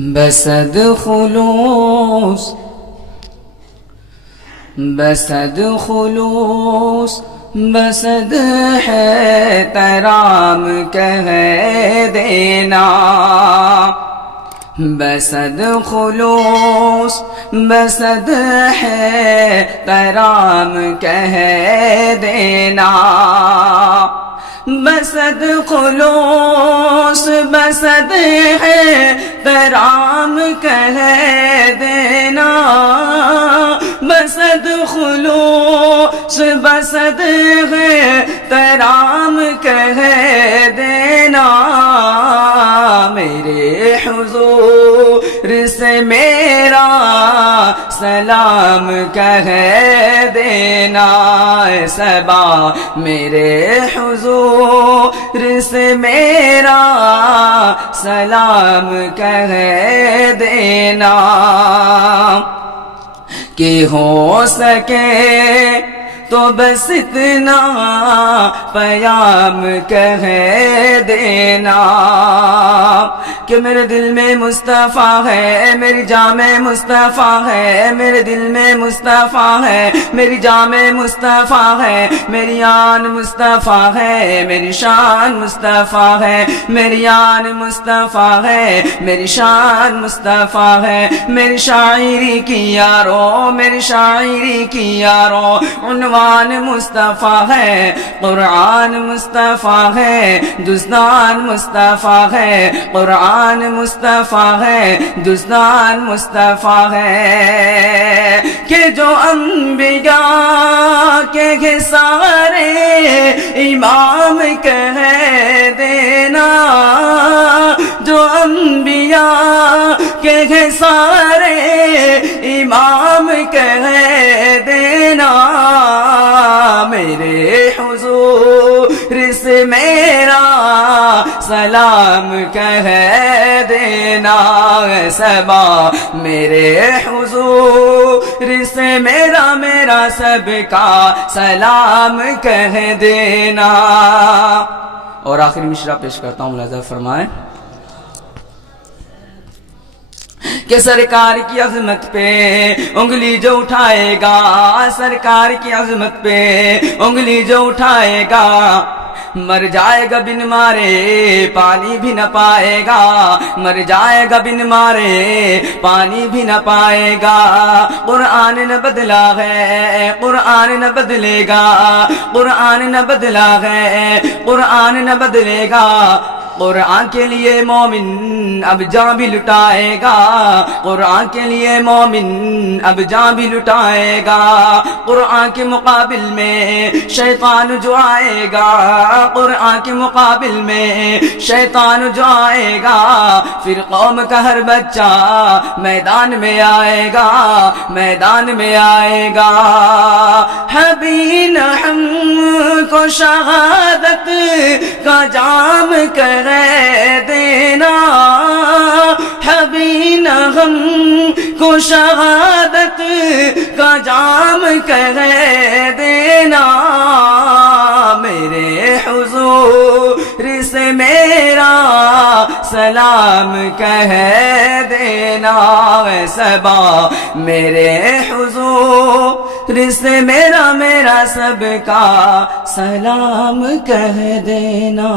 بصد خلوص بصد خلوص بصد ہے ترام کہہ دینا، بصد خلوص بصد ہے ترام کہہ دینا، بصد خلوص بصد ہے ترام کہہ دینا، بصد خلوص بصد ہے ترام کہہ دینا، میرے حضور سے میرا سلام کہہ دینا، صبا میرے حضور سے میرا سلام کہہ دینا، کہ ہو سکے تو بس اتنا پیام کہہ دینا، کہ میرے دل میں مصطفیٰ ہے، میری جان میں مصطفیٰ ہے، میرے دل میں مصطفیٰ ہے، میری جان میں مصطفیٰ ہے، میری آن مصطفیٰ ہے، میری شان مصطفیٰ ہے، میری آن مصطفیٰ ہے، میری شان مصطفیٰ ہے، میری شاعری کی یارو، میری شاعری کی یارو عنوان مصطفیٰ ہے، قرآن مصطفیٰ ہے، دستان مصطفیٰ ہے، قرآن مصطفیٰ ہے، دستان مصطفیٰ ہے، کہ جو انبیاء کے سارے امام کہہ دینا، جو انبیاء کے سارے امام کہہ دینا، میرے حضور سے میرا سلام کہہ دینا، صبا میرے حضور سے میرا سب کا سلام کہہ دینا۔ اور آخری مشرا پیش کرتا ہوں، ملاحظہ فرمائیں کہ سرکار کی عظمت پہ انگلی جو اٹھائے گا، سرکار کی عظمت پہ انگلی جو اٹھائے گا، مر جائے گا بن مارے پانی بھی نہ پائے گا، مر جائے گا بن مارے پانی بھی نہ پائے گا، قرآن نہ بدلا ہے، قرآن نہ بدلے گا، قرآن نہ بدلا ہے، قرآن نہ بدلے گا، قرآن کے لیے مومن اب جان بھی لٹائے گا، قرآن کے لیے مومن اب جان بھی لٹائے گا، قرآن کے مقابل میں شیطان جو آئے گا، قرآن کے مقابل میں شیطان جو آئے گا، پھر قوم کا ہر بچہ میدان میں آئے گا، میدان میں آئے گا، حبین ہم کو شہادت کا جام کہہ دینا، حبین ہم کو شہادت کا جام کہہ دینا، میرے حضور سے میرا سلام کہہ دینا، صبا میرے حضور سے میرا سب کا سلام کہہ دینا۔